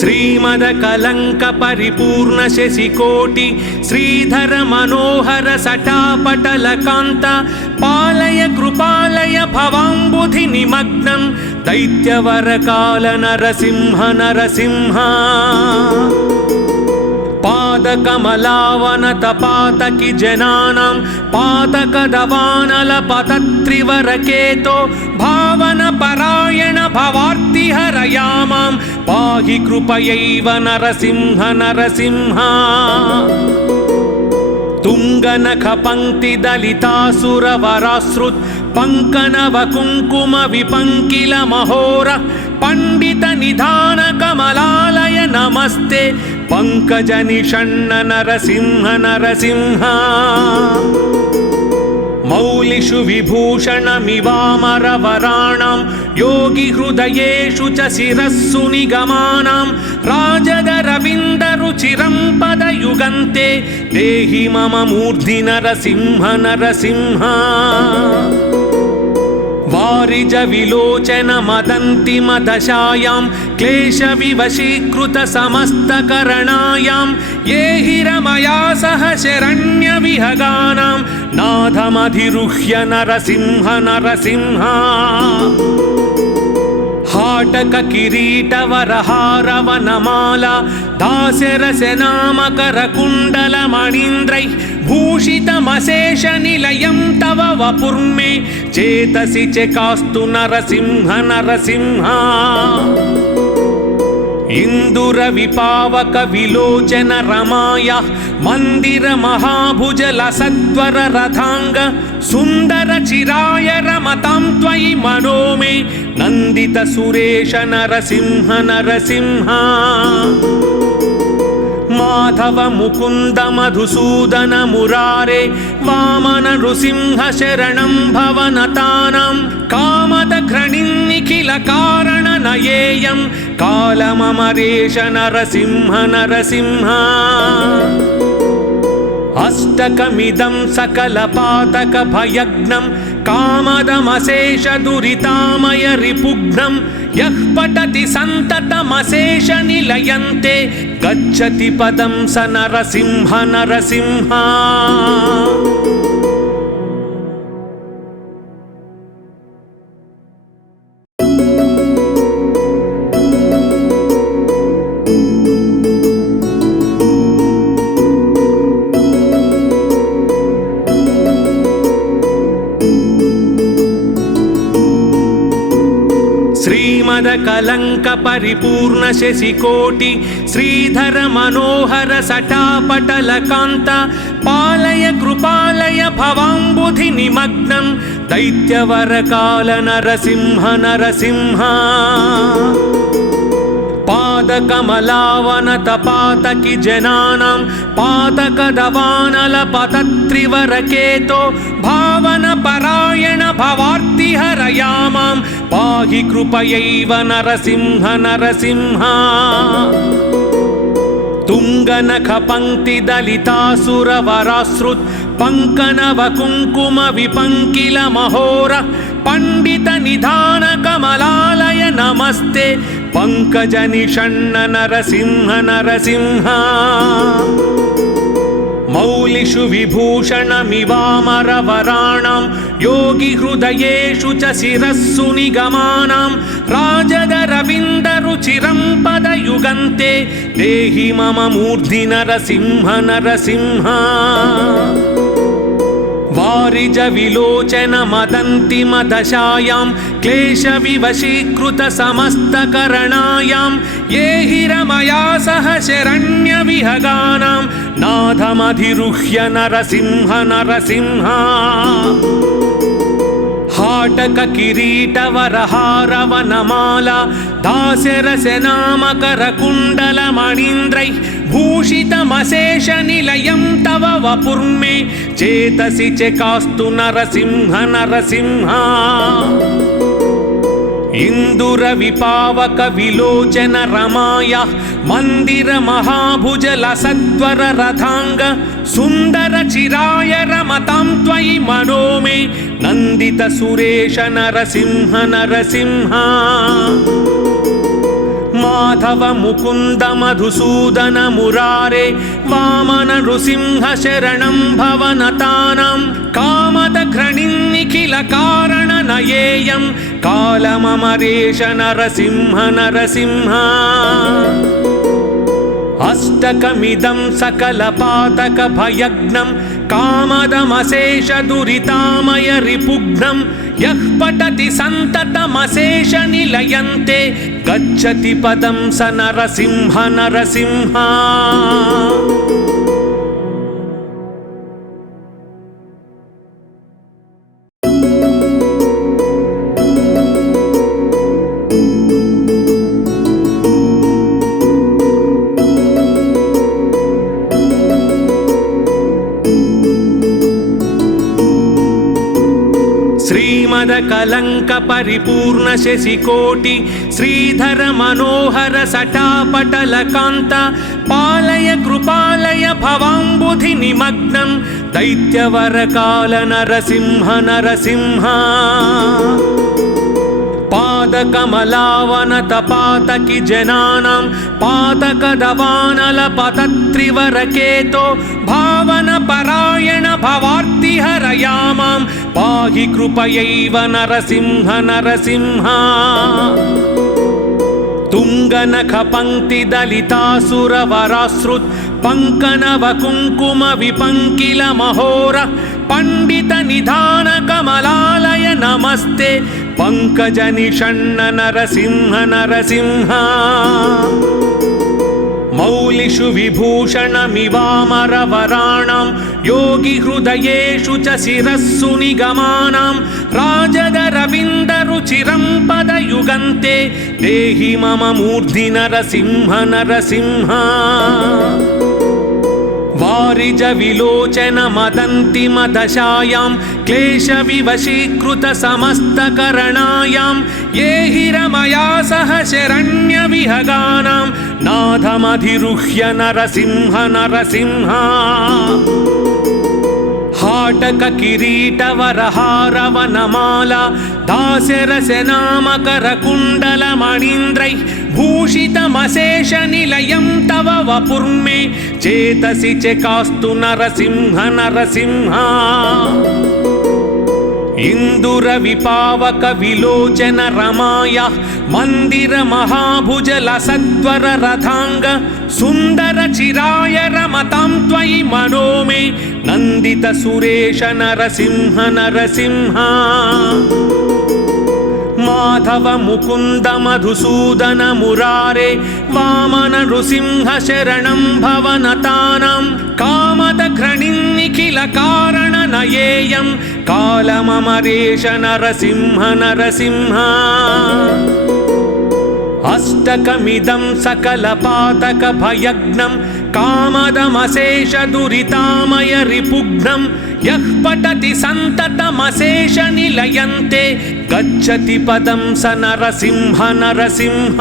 श्रीमदकलंक परिपूर्ण शशिकोटि श्रीधर मनोहर सटापटलकान्त पालय कृपालय भवाम्बुधि निमग्नं दैत्यवरकाल नरसिंह नरसिंह पादकमलावनत पातकि जनानां पातकदवानलपतत्रिवरकेतो भावन परायण भवार्तिहरयामां पाहि कृपयैव नरसिंह नरसिंह तुंगनख पंक्ति दलितासुरवराश्रुत पंकनव कुंकुम विपंकिल महोर पंडित निधान कमलालय नमस्ते पंकज निषण्ण नरसिंह नरसिंह मौलिषु विभूषणमिवामरवराणां योगी हृदयेषु च शिरस्सु निगमानां राजदरविन्दरुचिरं पदयुगन्ते देहि मम मूर्धि नरसिंह नरसिंह वारिज विलोचन मदन्ति मदशायां क्लेश विवशीकृत समस्तकरणायां ये हिरमया सह शरण्य विहगानां नाथमधिरुह्य नरसिंह नरसिंह हाटक किरीट वरहारवनमाला दास्यरसनामकर कुण्डल मणीन्द्रैः भूषितमशेष निलयं तव वपुर्मे चेतसि चेकास्तु नरसिंह नरसिंह इंदुर विपावक विलोचन रमाया मंदिर महाभुज लसत्वर रथांग सुंदर चिराय रमतां त्वयि मनो मे नंदित सुरेश नरसिंह नरसिंह माधव मुकुंद मधुसूदन मुरारे वामन नृसिंह शरणं भवनतानां कामद घृणिन्निखिल कारण नयेयं कालममरेश नरसिंह नरसिंह अष्टकमिदं सकलपातक भयग्नं कामदमशेष दुरितामय रिपुघ्नं यः पठति सन्ततमशेष निलयन्ते गच्छति पदं स नरसिंह नरसिंह श्रीमदकलंक परिपूर्ण शशिकोटि श्रीधर मनोहर सटापटलकान्त पालय कृपालय भवाम्बुधि निमग्नं दैत्यवरकाल नरसिंह नरसिंह पादकमलावनत पातकि जनानां पातकदवानलपतत्रिवरकेतो भावन परायण भवार्तिहरयामां पाहि कृपयैव नरसिंह नरसिंह तुंगनख पंक्ति दलितासुरवराश्रुत पंकनव कुंकुम विपंकिल महोर पंडित निधान कमलालय नमस्ते पंकज निषण्ण नरसिंह नरसिंह मौलिषु विभूषणमिवामरवराणां योगी हृदयेषु च शिरस्सु निगमानां राजदरविन्दरुचिरं पदयुगन्ते देहि मम मूर्धि नरसिंह नरसिंह वारिज विलोचन मदन्ति मदशायां क्लेश विवशीकृत समस्तकरणायां ये हिरमया सह शरण्य विहगानां नाथमधिरुह्य नरसिंह नरसिंह हाटक किरीट वरहारवनमाला दास्यरसनामकर कुण्डल मणीन्द्रैः भूषितमशेष निलयं तव वपुर्मे चेतसि चेकास्तु नरसिंह नरसिंह इंदुर विपावक विलोचन रमाया मंदिर महाभुज लसत्वर रथांग सुंदर चिराय रमतां त्वयि मनो मे नंदित सुरेश नरसिंह नरसिंह माधव मुकुन्द मधुसूदन मुरारे वामन नृसिंह शरणं भवनतानां कामद घृणिन्निखिल कारण नयेयं कालममरेश नरसिंह नरसिंह अष्टकमिदं सकलपातक भयग्नं कामदमशेष दुरितामय रिपुघ्नं यः पठति सन्ततमशेष निलयन्ते गच्छति पदं स नरसिंह नरसिंह कलंक परिपूर्ण शशिकोटि श्रीधर मनोहर सटापटल कांत पालय कृपालय भवाम्बुधि निमग्नं दैत्यवर काल नरसिंह नरसिंह पादकमलावनत पातकि जनानां पातकदवानल पतत्रिवरकेतो भावन परायण भवार्ति हरयामां पाहि कृपयैव नरसिंह नरसिंह तुंगनख पंक्ति दलितासुरवराश्रुत पंकनव कुंकुम विपंकिल महोर पंडित निधान कमलालय नमस्ते पंकज निषण्ण नरसिंह नरसिंह मौलिषु विभूषणमिवामरवराणां योगी हृदयेषु च शिरस्सु निगमानां राजदरविन्दरुचिरं पदयुगन्ते देहि मम मूर्धि नरसिंह नरसिंह वारिज विलोचन मदन्ति मदशायां क्लेश विवशीकृत समस्तकरणायां ये हिरमया सह शरण्य विहगानां नाथमधिरुह्य नरसिंह नरसिंह हाटक किरीटवरहारवनमाला दास्यरसनामकर कुण्डल मणीन्द्रैः भूषितमशेष निलयं तव वपुर्मे चेतसि चकास्तु नरसिंह नरसिंह इंदुर विपावक विलोचन रमाया मंदिर महाभुजल सत्वर रथांग सुंदर चिराय रमतां त्वयि मनो मे नंदित सुरेश नरसिंह नरसिंह माधव मुकुंद मधुसूदन मुरारे वामन नृसिंह शरणं भवनतानां कामद घृणिन्निखिल कारण नयेयं कालममरेश नरसिंह नरसिंह अष्टकमिदं सकलपातक भयग्नं कामदमशेष दुरितामय रिपुघ्नं यः पठति सन्ततमशेष निलयन्ते गच्छति पदं स नरसिंह नरसिंह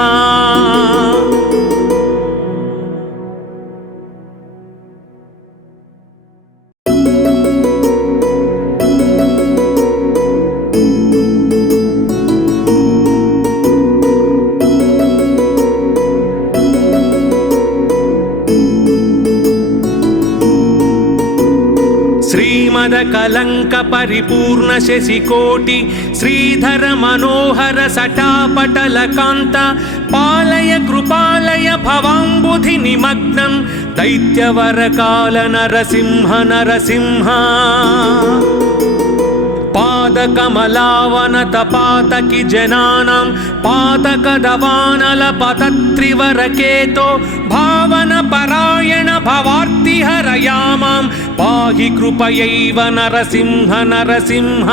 कलंक परिपूर्ण शशिकोटि श्रीधर मनोहर सटापटल कांत पालय कृपालय भवाम्बुधि निमग्नं दैत्यवर काल नरसिंह नरसिंह पादकमलावनत पातकि जनानां पातकदवानल पतत्रिवरकेतो भावन परायण भवार्ति हरयामां पाहि कृपयैव नरसिंह नरसिंह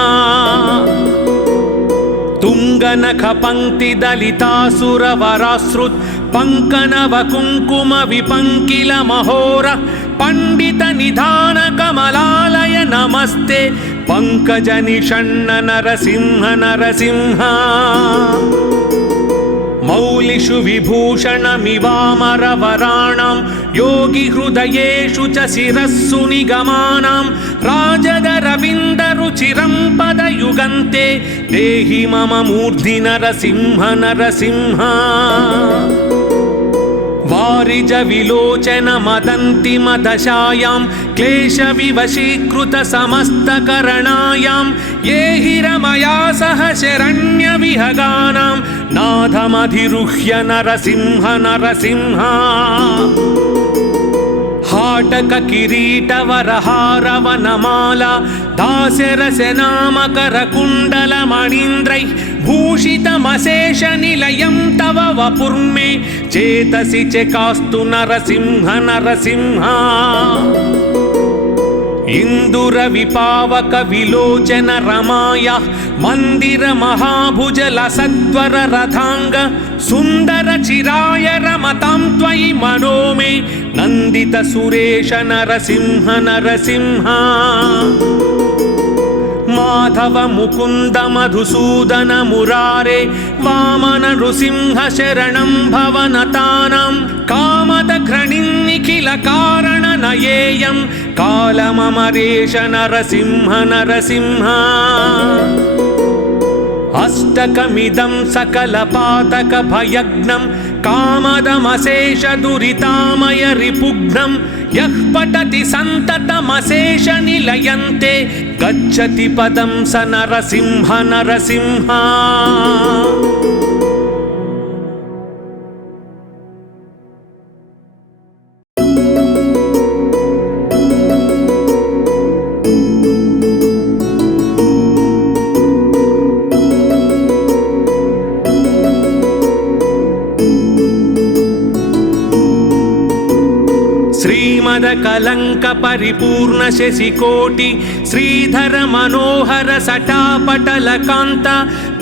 तुंगनख पंक्ति दलितासुरवराश्रुत पंकनव कुंकुम विपंकिल महोर पंडित निधान कमलालय नमस्ते पंकज निषण्ण नरसिंह नरसिंह मौलिषु विभूषणमिवामरवराणां योगी हृदयेषु च शिरस्सु निगमानां राजदरविन्दरुचिरं पदयुगन्ते देहि मम मूर्धि नरसिंह नरसिंह वारिज विलोचन मदन्ति मदशायां क्लेशविवशीकृत समस्तकरणायां ये हि रमया सह शरण्यविहगानां नाथमधिरुह्य नरसिंह नरसिंह हाटक किरीटवरहारवनमाला दास्यरसनामकरकुण्डलमणीन्द्रैः भूषितमशेषनिलयं तव वपुर्मे चेतसि चेकास्तु नरसिंह नरसिंह इन्दुरविपावक विलोचन रमाया मंदिर महाभुजलसत्वर रथांग सुंदर चिराय रमतां त्वयि मनो मे नंदित सुरेश नरसिंह नरसिंह माधव मुकुंद मधुसूदन मुरारे वामन नृसिंह शरणं भवनतानां कामद घृणिन्निखिल कारण नयेयं कालममरेश नरसिंह नरसिंह अष्टकमिदं सकलपातक भयग्नं कामदमशेष दुरितामय रिपुघ्नं यः पठति सन्ततमशेष निलयन्ते गच्छति पदं स नरसिंह नरसिंह कलंक परिपूर्ण शशिकोटि श्रीधर मनोहर सटापटल कांत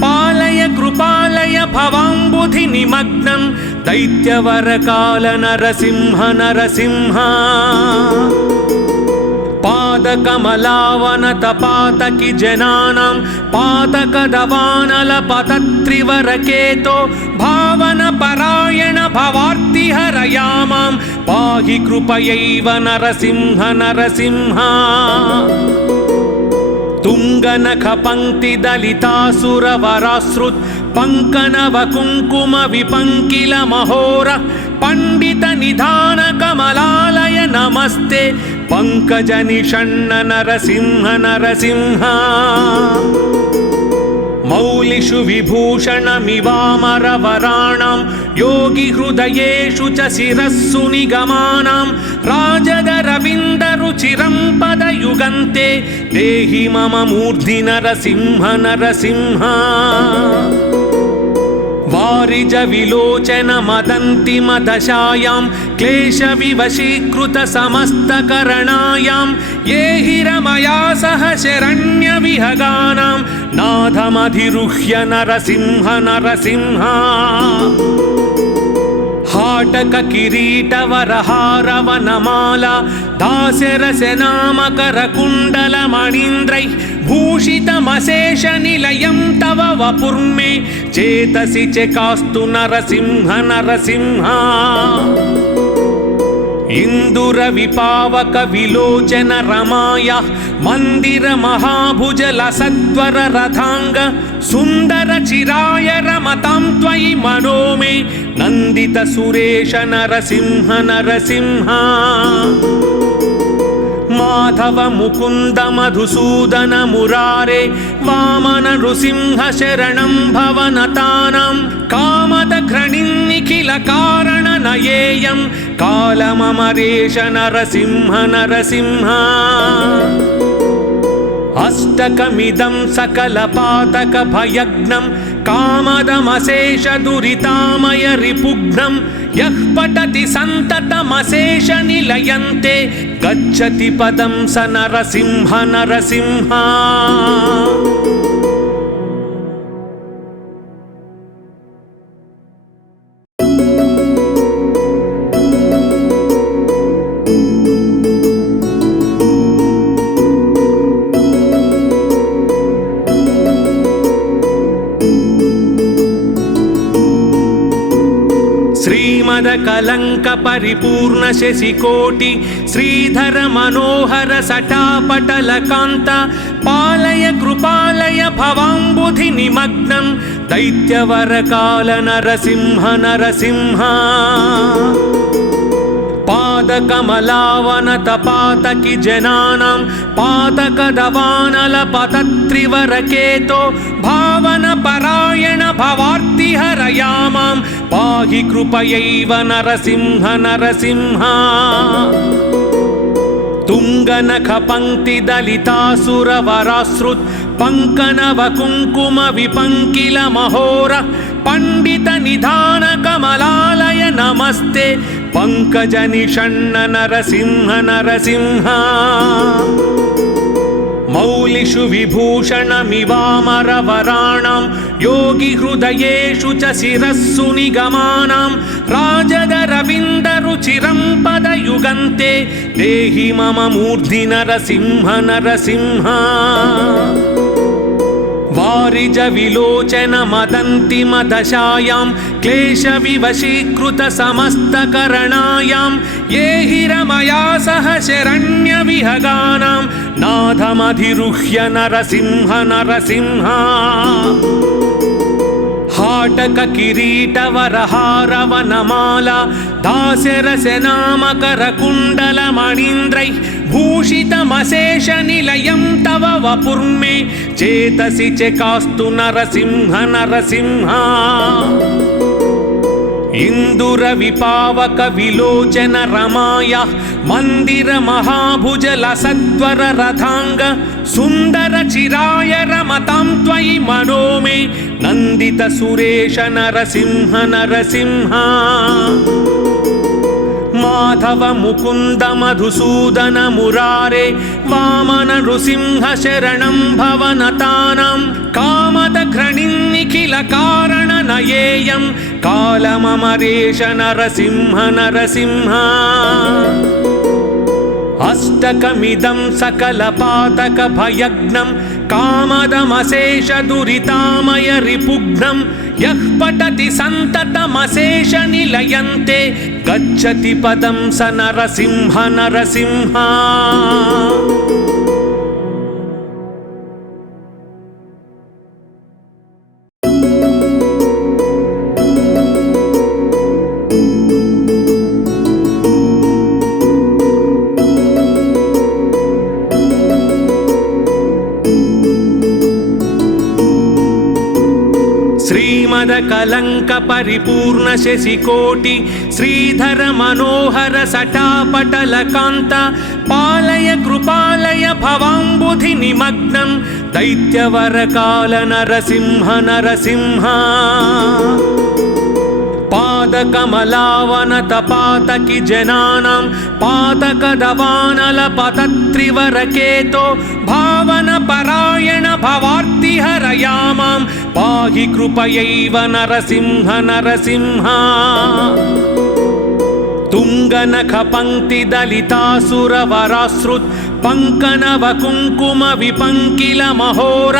पालय कृपालय भवांबुधि निमग्नं दैत्यवर काल नरसिंह नरसिंह पादकमलावन तपातकि जनानां पातकदवानल पतत्रिवरकेतो भावन परायण भवार्ति हरयामां पाहि कृपयैव नरसिंह नरसिंह तुंगनख पंक्ति दलितासुरवराश्रुत पंकनव कुंकुम विपंकिल महोर पंडित निधान कमलालय नमस्ते पंकज निषण्ण नरसिंह नरसिंह मौलिषु विभूषणमिवामरवराणां योगी हृदयेषु च शिरस्सु निगमानां राजदरविन्दरुचिरं पदयुगन्ते देहि मम मूर्धि नरसिंह नरसिंह वारिज विलोचन मदन्ति मदशायां क्लेशविवशीकृत समस्तकरणायां ये हि रमया सह शरण्यविहगानां नाथमधिरुह्य नरसिंह नरसिंह हाटक किरीटवरहारवनमाला दास्यरसनामकरकुण्डलमणीन्द्रैः भूषितमशेषनिलयं तव वपुर्मे चेतसि चेकास्तु नरसिंह नरसिंह इन्दुरविपावक विलोचन रमाया मंदिर महाभुजलसत्वर रथांग सुंदर चिराय रमतां त्वयि मनो मे नंदित सुरेश नरसिंह नरसिंह माधव मुकुंद मधुसूदन मुरारे वामन नृसिंह शरणं भवनतानां कामद घृणिन्निखिल कारण नयेयं कालममरेश नरसिंह नरसिंह अष्टकमिदं सकलपातक भयग्नं कामदमशेष दुरितामय रिपुघ्नं यः पठति सन्ततमशेष निलयन्ते गच्छति पदं स नरसिंह नरसिंह कलंक परिपूर्ण शशिकोटि श्रीधर मनोहर सटापटल कांत पालय कृपालय भवांबुधि निमग्नं दैत्यवर काल नरसिंह नरसिंह पादकमलावनतपातकि जनानां पातकदवानलपतत्रिवरकेतो भावनपरायण भवार्तिहरयामां पाहि कृपयैव नरसिंह नरसिंह तुङ्गनखपङ्क्तिदलितासुरवरासृत् पङ्कनवकुङ्कुमविपङ्किलमहोर पण्डितनिधानकमलालय नमस्ते पङ्कजनिषण्ण नरसिंह नरसिंह मौलिषु विभूषणमिवामरवराणां योगिहृदयेषु च शिरस्सु निगमानां राजदरविन्दरुचिरं पदयुगन्ते देहि मम मूर्ध्नि नरसिंह नरसिंह वारिज विलोचन मदन्ति मदशायां क्लेशविवशीकृत समस्तकरणायां ये हिरमया सह शरण्यविहगानां नाथमधिरुह्य नरसिंह नरसिंह हाटक किरीटवरहारवनमाला दास्यरसनामकरकुण्डलमणीन्द्रैः भूषितमशेषनिलयं तव वपुर्मे चेतसि चेकास्तु नरसिंह नरसिंह इन्दुरविपावक विलोचन रमाया मन्दिर महाभुजलसत्वर रथांग सुन्दर चिराय रमतां त्वयि मनो मे नन्दित सुरेश नरसिंह नरसिंह माधव मुकुन्द मधुसूदन मुरारे वामन नृसिंह शरणं भवनतानां कामद घृणिन्निखिल कारण नयेयं कालममरेश नरसिंह नरसिंह अष्टकमिदं सकलपातक भयग्नं कामदमशेष दुरितामय रिपुघ्नं यः पठति सन्ततमशेष निलयन्ते गच्छति पदं स नरसिंह नरसिंह कलंक परिपूर्ण शशिकोटि श्रीधर मनोहर सटापटल कांत पालय कृपालय भवाम्बुधि निमग्नं दैत्यवर काल नरसिंह नरसिंह पादकमलावनतपातकि जनानां पातकदवानलपतत्रिवरकेतो भावनपरायण भवार्तिहरयामां पाहि कृपयैव नरसिंह नरसिंह तुङ्गनखपङ्क्तिदलितासुरवरासृत् पङ्कनवकुङ्कुमविपङ्किलमहोर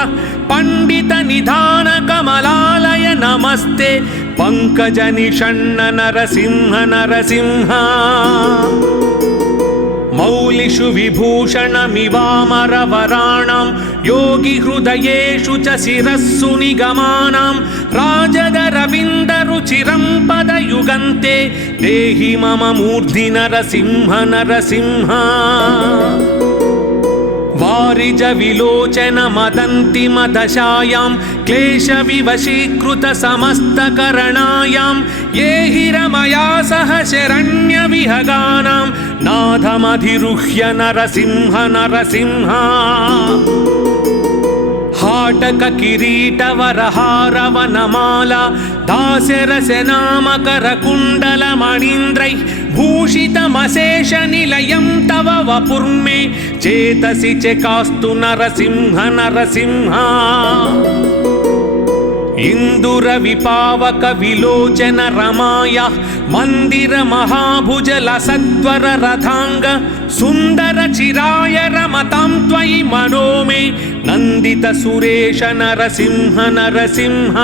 पण्डितनिधानकमलालय नमस्ते पङ्कजनिषण्ण नरसिंह नरसिंह मौलिषु विभूषणमिवामरवराणां योगिहृदयेषु च शिरस्सु निगमानां राजदरविन्दरुचिरं पदयुगन्ते देहि मम मूर्ध्नि नरसिंह नरसिंह वारिज विलोचन मदन्ति मदशायां क्लेशविवशीकृत समस्तकरणायां ये हिरमया सह शरण्यविहगानां नाथमधिरुह्य नरसिंह नरसिंह हाटक किरीटवरहारवनमाला दास्यरसनामकरकुण्डलमणीन्द्रैः भूषितमशेषनिलयं तव वपुर्मे चेतसि चेकास्तु नरसिंह नरसिंह इन्दुरविपावक विलोचन रमाया मन्दिर महाभुजलसत्वर रथांग सुन्दर चिराय रमतां त्वयि मनो मे नन्दित सुरेश नरसिंह नरसिंह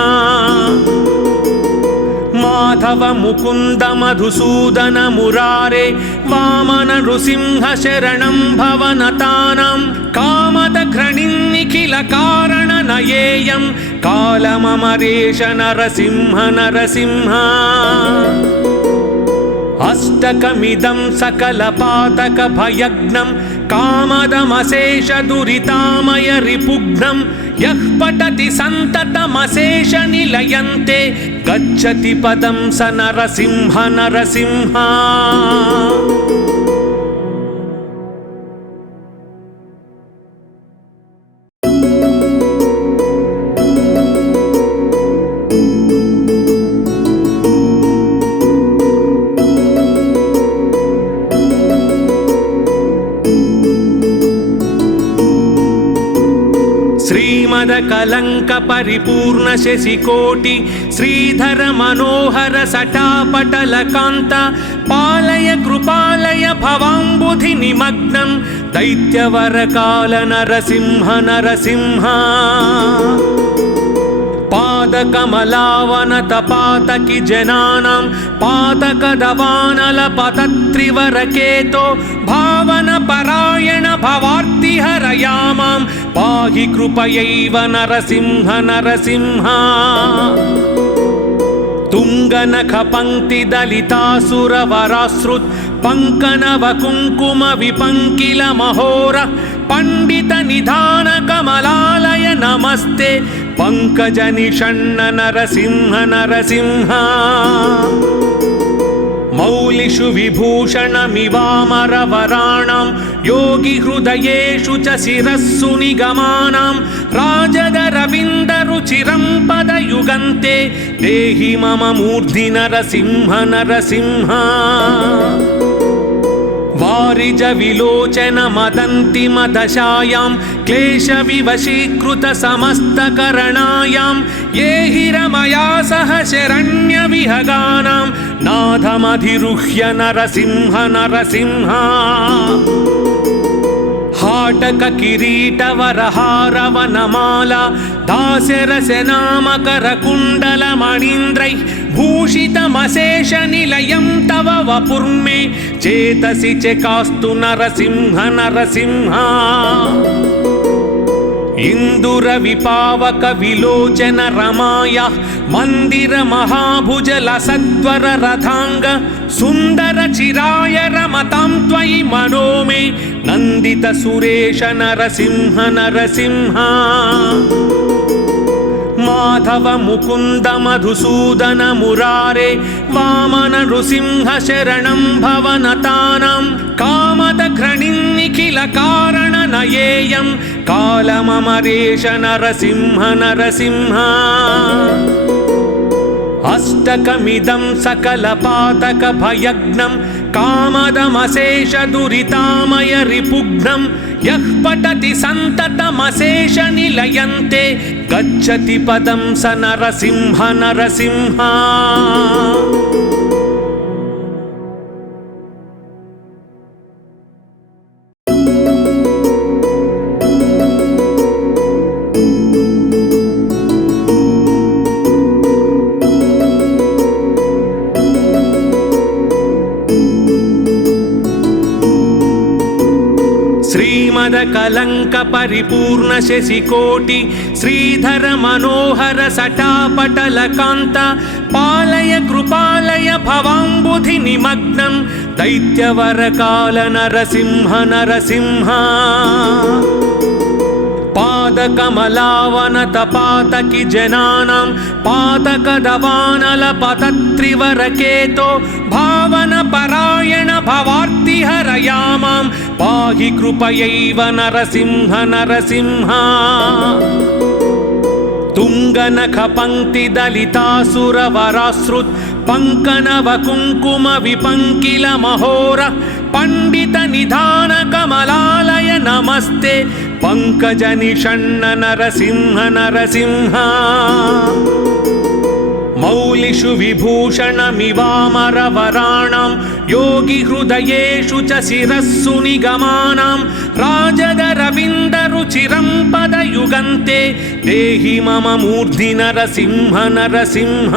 माधव मुकुन्द मधुसूदन मुरारे वामन नृसिंह शरणं भवनतानां कामद घृणिन्निखिल कारण नयेयं कालममरेश नरसिंह नरसिंह अष्टकमिदं सकलपातकभयग्नं कामदमशेषदुरितामय रिपुघ्नं यः पठति सन्ततमशेषनिलयन्ते गच्छति पदं स नरसिंह नरसिंह। श्रीमदकलङ्क परिपूर्ण शशिकोटि श्रीधर मनोहर सटापटलकान्त पालय कृपालय भवाम्बुधि निमग्नं दैत्यवरकाल नरसिंह नरसिंह। पादकमलावनतपातकि जनानां पातकदवानलपतत्रिवरकेतो भावनपरायण भवार्तिहरयामां पाहि कृपयैव नरसिंह नरसिंह। तुङ्गनखपङ्क्तिदलितासुरवराश्रुत् पङ्कनवकुङ्कुमविपङ्किलमहोर पण्डितनिधानकमलालय नमस्ते पङ्कजनिषण्ण नरसिंह नरसिंह। मौलिषु विभूषणमिवामरवराणां योगिहृदयेषु च शिरस्सु निगमानां राजदरविन्दरुचिरं पदयुगन्ते देहि मम मूर्धि नरसिंह नरसिंह। वारिज विलोचन मदन्ति मदशायां क्लेशविवशीकृत समस्तकरणायां ये हिरमया सह शरण्यविहगानां नाथमधिरुह्य नरसिंह नरसिंह। हाटक किरीटवरहारवनमाला दास्यरसनामकरकुण्डलमणीन्द्रैः भूषितमशेषनिलयं तव वपुर्मे चेतसि चकास्तु नरसिंह नरसिंह। इन्दुरविपावक विलोचन रमाया मंदिर महाभुजलसत्वर रथांग सुंदर चिराय रमतां त्वयि मनो मे नंदित सुरेश नरसिंह नरसिंह। माधव मुकुंद मधुसूदन मुरारे वामन नृसिंह शरणं भवनतानां कामद घृणिं निखिल कारण नयेयं कालममरेश नरसिंह नरसिंह। अष्टकमिदं सकलपातकभयग्नं कामदमशेष दुरितामय रिपुघ्नं यः पठति सन्ततमशेष निलयन्ते गच्छति पदं स नरसिंह नरसिंह। श्रीमदकलङ्क परिपूर्ण शशिकोटि श्रीधर मनोहर सटापटलकान्त पालय कृपालय भवाम्बुधि निमग्नं दैत्यवरकाल नरसिंह नरसिंह। पादकमलावनतपातकि जनानां पातकदवानलपतत्रिवरकेतो भावनपरायण भवार्तिहरयामां पाहि कृपयैव नरसिंह नरसिंह। तुङ्गनखपङ्क्तिदलितासुरवराश्रुत् पङ्कनवकुङ्कुमविपङ्किलमहोर पण्डितनिधानकमलालय नमस्ते पङ्कजनिषण्ण नरसिंह नरसिंह। मौलिषु विभूषणमिवामरवराणां योगिहृदयेषु च शिरस्सु निगमानां राजदरविन्दरुचिरं पदयुगन्ते देहि मम मूर्धि नरसिंह नरसिंह।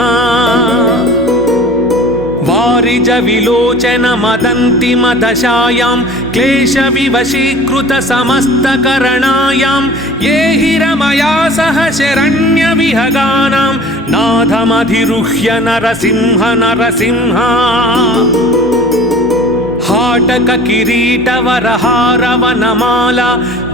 वारिज विलोचन मदन्ति मदशायां क्लेशविवशीकृत समस्तकरणायां ये हिरमया सह शरण्यविहगानां नाथमधिरुह्य नरसिंह नरसिंह। हाटक किरीट वरहारवनमाल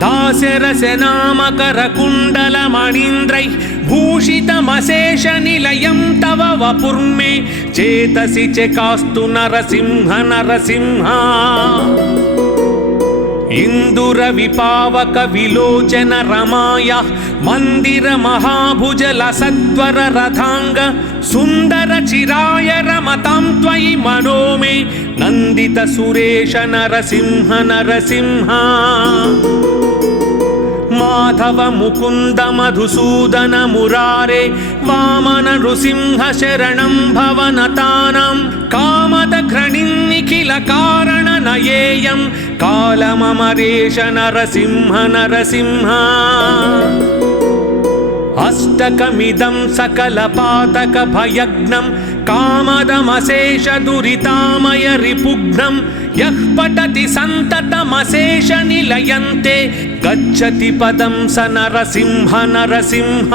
दास्यरसनामकर कुण्डल मणीन्द्रैः भूषितमशेष निलयं तव वपुर्मे चेतसि चकास्तु नरसिंह नरसिंह इंदुर विपावक विलोचन रमाय मंदिर महाभुजल सत्वर रथांग सुंदर चिराय रमतां त्वयि मनो मे नंदित सुरेश नरसिंह नरसिंह माधव मुकुंद मधुसूदन मुरारे वामन नृसिंह शरणं भवनतानां कामद घृणिन्निखिल कारण नयेयं कालममरेश नरसिंह नरसिंह अष्टकमिदं सकलपातक भयग्नं कामदमशेष दुरितामय रिपुघ्नं यः पठति सन्ततमशेष निलयन्ते गच्छति पदं स नरसिंह नरसिंह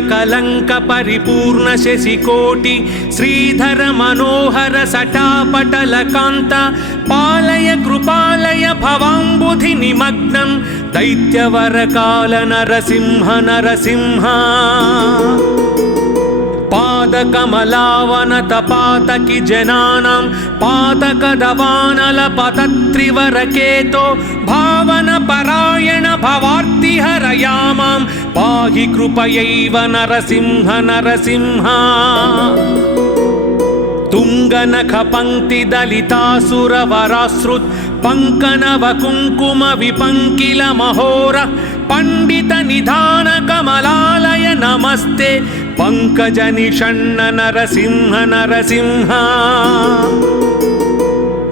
कलंक परिपूर्ण शशिकोटि श्रीधर मनोहर सटापटल कांत पालय कृपालय भवांबुधि निमग्नं दैत्यवर काल नरसिंह नरसिंह पादकमलावन तपातकि जनानां पातकदवानल पतत्रिवरकेतो भावन परायण भवार्ति हरयामां पाहि कृपयैव नरसिंह नरसिंह तुंगनख पंक्ति दलितासुर वराश्रुत पंकनव कुंकुम विपंकिल महोर पंडित निधान कमलालय नमस्ते पंकज निषण्ण नरसिंह नरसिंह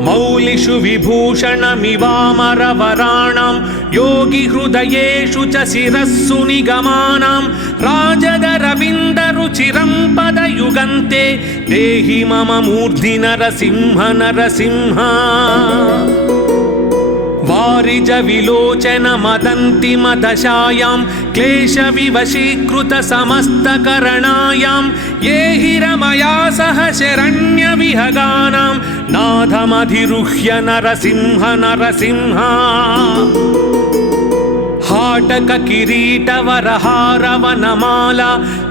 मौलिषु विभूषणमिवामर वराणां योगी हृदयेषु च शिरस्सु निगमानां राजद रविन्दरुचिरं पदयुगन्ते देहि मम मूर्धि नरसिंह नरसिंह वारिज विलोचन मदन्ति मदशायां क्लेश विवशीकृत समस्त करणायां ये हिरमया सह शरण्य विहगानां नाथमधिरुह्य नरसिंह नरसिंह हाटक किरीट वरहारवनमाल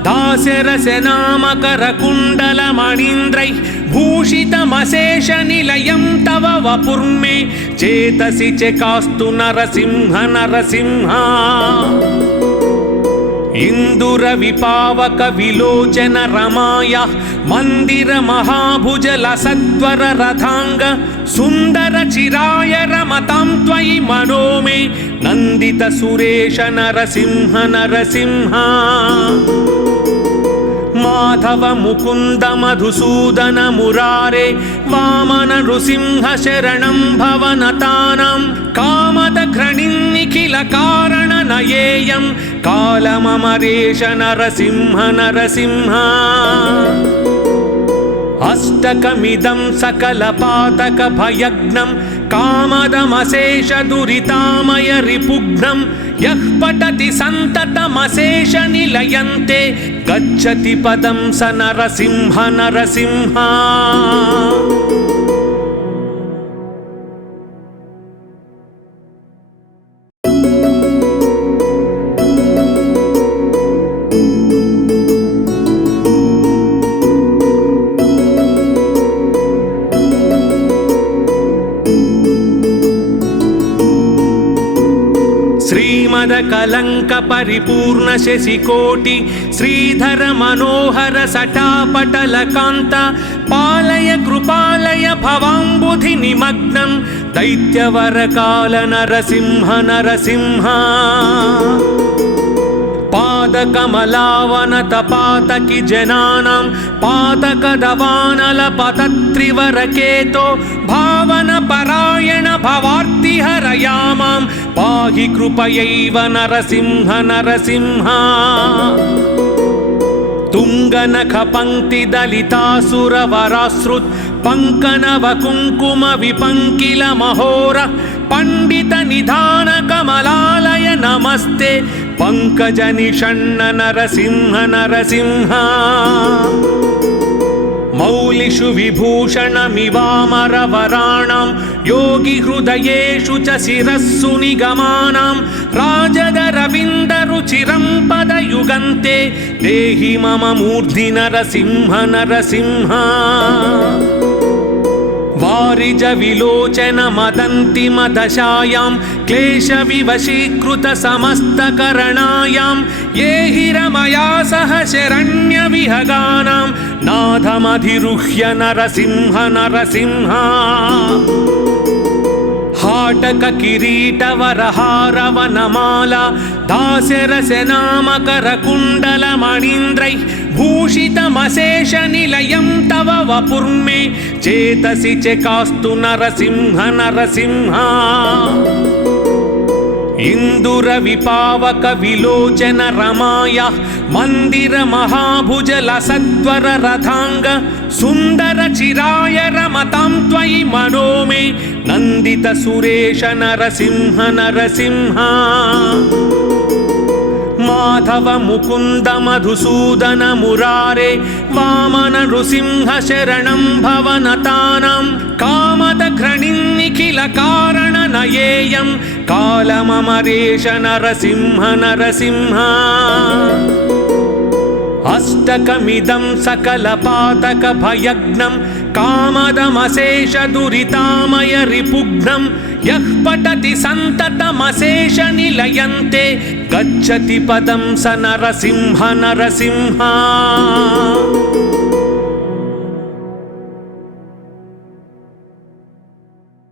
दास्यरसनामकर कुण्डल मणीन्द्रैः भूषितमशेष निलयं तव वपुर्मे चेतसि चकास्तु नरसिंह नरसिंह इंदुर विपावक विलोचन रमाय मंदिर महाभुजल सत्वर रथांग सुंदर चिराय रमतां त्वयि मनो मे नंदित सुरेश नरसिंह नरसिंह माधव मुकुंद मधुसूदन मुरारे वामन नृसिंह शरणं भवनतानां कामद घृणिन्निखिल कारण नयेयं कालममरेश नरसिंह नरसिंह अष्टकमिदं सकलपातक भयग्नं कामदमशेष दुरितामय रिपुघ्नं यः पठति सन्ततमशेष निलयन्ते गच्छति पदं स नरसिंह नरसिंह कलंक परिपूर्ण शशिकोटि श्रीधर मनोहर सटापटल कांत पालय कृपालय भवांबुधि निमग्नं दैत्यवर काल नरसिंह नरसिंह पादकमलावन तपातकि जनानां पातकदवानल पतत्रिवरकेतो भावन परायण भवार्ति हरयामां पाहि कृपयैव नरसिंह नरसिंह पुङ्गनख पङ्क्ति दलितासुरवराश्रुत् पङ्कनव कुङ्कुम विपङ्किल महोर पंडित निधान कमलालय नमस्ते पंकज निषण्ण नरसिंह नरसिंह मौलिषु विभूषणमिवामरवराणां योगी हृदयेषु च शिरस्सु निगमानां राजदरविन्दरुचिरं पदयुगन्ते देहि मम मूर्धि नरसिंह नरसिंह वारिज विलोचन मदन्ति मदशायां क्लेश विवशीकृत समस्तकरणायां ये हिरमया सह शरण्य विहगानां नाथमधिरुह्य नरसिंह नरसिंह हाटक किरीट वरहारवनमाला दास्यरसनामकर कुण्डल मणीन्द्रैः भूषितमशेष निलयं तव वपुर्मे चेतसि चकास्तु नरसिंह नरसिंह इंदुर विपावक विलोचन रमाया मंदिर महाभुज लसत्वर रथांग सुंदर चिराय रमतां त्वयि मनो मे नंदित सुरेश नरसिंह नरसिंह माधव मुकुंद मधुसूदन मुरारे वामन नृसिंह शरणं भवनतानां कामद घृणिन्निखिल कारण नयेयं कालममरेश नरसिंह नरसिंह अष्टकमिदं सकलपातक भयग्नं कामदमशेष दुरितामय रिपुघ्नं यः पठति सन्ततमशेष निलयन्ते गच्छति पदं स नरसिंह नरसिंह